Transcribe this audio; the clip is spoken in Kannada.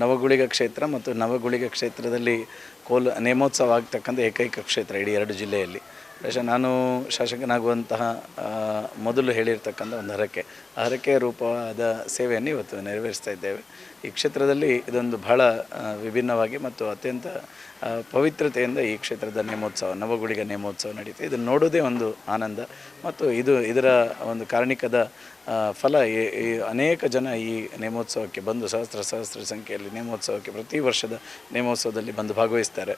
ನವಗುಳಿಗ ಕ್ಷೇತ್ರ ಮತ್ತು ನವಗುಳಿಗ ಕ್ಷೇತ್ರದಲ್ಲಿ ನೇಮೋತ್ಸವ ಆಗ್ತಕ್ಕಂಥ ಏಕೈಕ ಕ್ಷೇತ್ರ ಇಡೀ 2 ಜಿಲ್ಲೆಯಲ್ಲಿ. ಬಹುಶಃ ನಾನು ಶಾಸಕನಾಗುವಂತಹ ಮೊದಲು ಹೇಳಿರ್ತಕ್ಕಂಥ ಒಂದು ಹರಕೆ, ಆ ಹರಕೆಯ ರೂಪವಾದ ಸೇವೆಯನ್ನು ಇವತ್ತು ನೆರವೇರಿಸ್ತಾ ಇದ್ದೇವೆ. ಈ ಕ್ಷೇತ್ರದಲ್ಲಿ ಇದೊಂದು ಬಹಳ ವಿಭಿನ್ನವಾಗಿ ಮತ್ತು ಅತ್ಯಂತ ಪವಿತ್ರತೆಯಿಂದ ಈ ಕ್ಷೇತ್ರದ ನೇಮೋತ್ಸವ, ನವಗುಳಿಗ ನೇಮೋತ್ಸವ ನಡೀತದೆ. ಇದನ್ನು ನೋಡೋದೇ ಒಂದು ಆನಂದ ಮತ್ತು ಇದರ ಒಂದು ಕಾರಣಿಕದ ಫಲ ಈ ಅನೇಕ ಜನ ಈ ನೇಮೋತ್ಸವಕ್ಕೆ ಬಂದು ಸಹಸ್ರ ಸಂಖ್ಯೆಯಲ್ಲಿ ನೇಮೋತ್ಸವಕ್ಕೆ ಪ್ರತಿ ವರ್ಷದ ನೇಮೋತ್ಸವದಲ್ಲಿ ಬಂದು ಭಾಗವಹಿಸ್ತಾರೆ.